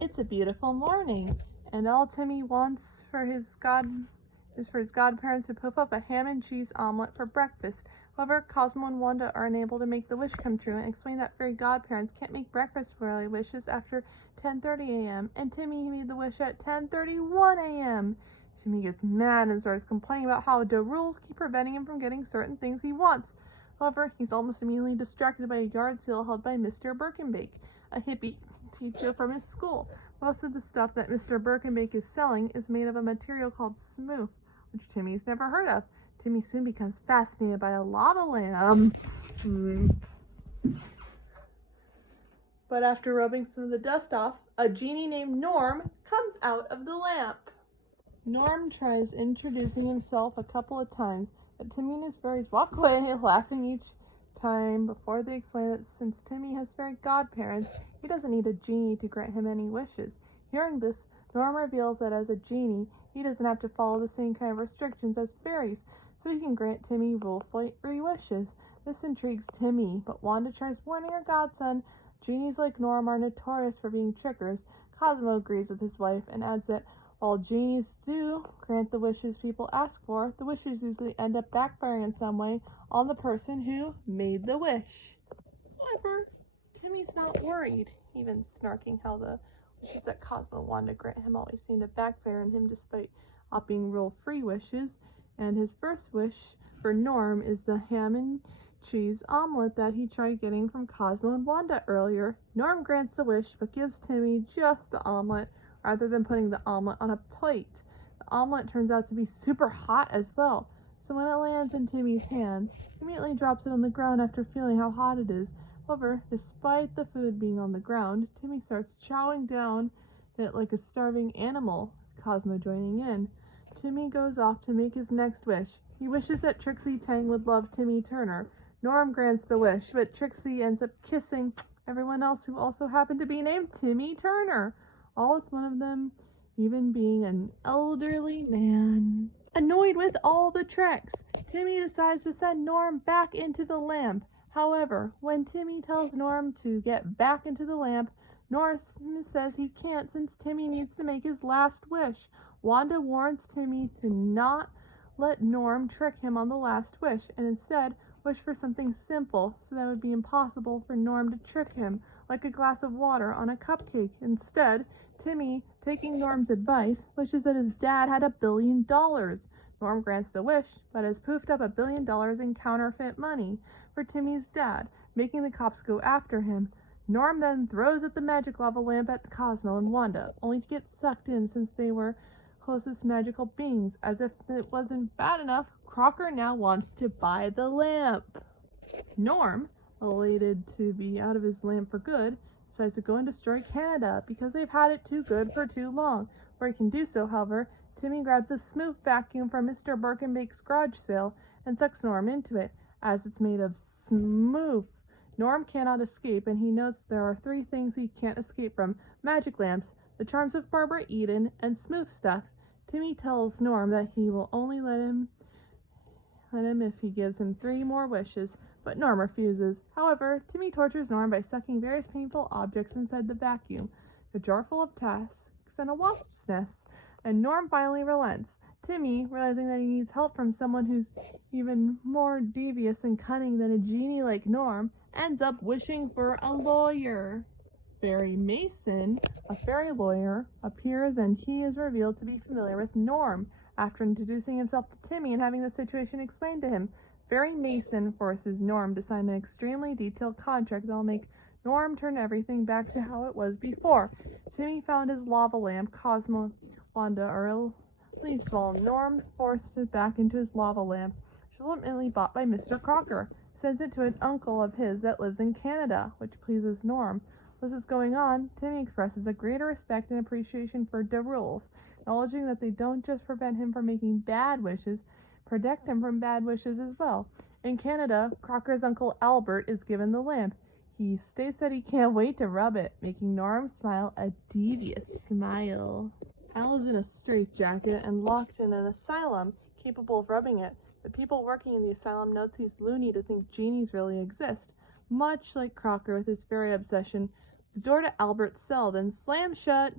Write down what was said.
It's a beautiful morning, and all Timmy wants for his godparents to pop up a ham and cheese omelet for breakfast. However, Cosmo and Wanda are unable to make the wish come true and explain that fairy godparents can't make breakfast for wishes after 10:30 a.m. and Timmy made the wish at 10:31 a.m. Timmy gets mad and starts complaining about how the rules keep preventing him from getting certain things he wants. However, he's almost immediately distracted by a yard sale held by Mr. Birkenbake, a hippie teacher from his school. Most of the stuff that Mr. Birkenbake is selling is made of a material called smooth, which Timmy's never heard of. Timmy soon becomes fascinated by a lava lamp. But after rubbing some of the dust off, a genie named Norm comes out of the lamp. Norm tries introducing himself a couple of times, but Timmy and his fairies walk away, laughing each time before they explain that since Timmy has fairy godparents, he doesn't need a genie to grant him any wishes. Hearing this, Norm reveals that as a genie, he doesn't have to follow the same kind of restrictions as fairies, so he can grant Timmy rule-free wishes. This intrigues Timmy, but Wanda tries warning her godson. Genies like Norm are notorious for being trickers. Cosmo agrees with his wife and adds that while genies do grant the wishes people ask for, the wishes usually end up backfiring in some way on the person who made the wish. However, Timmy's not worried, even snarking how the wishes that Cosmo wanted to grant him always seem to backfire on him despite not being rule-free wishes. And his first wish for Norm is the ham and cheese omelet that he tried getting from Cosmo and Wanda earlier. Norm grants the wish but gives Timmy just the omelet rather than putting the omelet on a plate. The omelet turns out to be super hot as well, so when it lands in Timmy's hands, he immediately drops it on the ground after feeling how hot it is. However, despite the food being on the ground, Timmy starts chowing down it like a starving animal, Cosmo joining in. Timmy goes off to make his next wish. He wishes that Trixie Tang would love Timmy Turner. Norm grants the wish, but Trixie ends up kissing everyone else who also happened to be named Timmy Turner, all with one of them even being an elderly man. Annoyed with all the tricks, Timmy decides to send Norm back into the lamp. However, when Timmy tells Norm to get back into the lamp, Norm says he can't since Timmy needs to make his last wish. Wanda warns Timmy to not let Norm trick him on the last wish and instead wish for something simple so that it would be impossible for Norm to trick him, like a glass of water on a cupcake. Instead, Timmy, taking Norm's advice, wishes that his dad had $1 billion. Norm grants the wish, but has poofed up $1 billion in counterfeit money for Timmy's dad, making the cops go after him. Norm then throws at the magic lava lamp at Cosmo and Wanda, only to get sucked in since they were closest magical beings. As if it wasn't bad enough, Crocker now wants to buy the lamp. Norm, elated to be out of his lamp for good, decides to go and destroy Canada because they've had it too good for too long. Before he can do so, however, Timmy grabs a smooth vacuum from Mr. Birkenbake's garage sale and sucks Norm into it. As it's made of smooth, Norm cannot escape, and he knows there are 3 things he can't escape from: magic lamps, the charms of Barbara Eden, and smooth stuff. Timmy tells Norm that he will only let him if he gives him 3 more wishes, but Norm refuses. However, Timmy tortures Norm by sucking various painful objects inside the vacuum, a jar full of tasks and a wasp's nest, and Norm finally relents. Timmy, realizing that he needs help from someone who's even more devious and cunning than a genie like Norm, ends up wishing for a lawyer. Fairy Mason, a fairy lawyer, appears and he is revealed to be familiar with Norm. After introducing himself to Timmy and having the situation explained to him, Fairy Mason forces Norm to sign an extremely detailed contract that will make Norm turn everything back to how it was before. Timmy found his lava lamp. Cosmo, Wanda are released while Norm's forced back into his lava lamp, which is ultimately bought by Mr. Crocker. Sends it to an uncle of his that lives in Canada, which pleases Norm. As this is going on, Timmy expresses a greater respect and appreciation for the rules, acknowledging that they don't just prevent him from making bad wishes, protect him from bad wishes as well. In Canada, Crocker's uncle Albert is given the lamp. He states that he can't wait to rub it, making Norm smile a devious smile. Al is in a straitjacket and locked in an asylum, capable of rubbing it. The people working in the asylum notes he's loony to think genies really exist. Much like Crocker with his fairy obsession, The door to Albert's cell then slammed shut,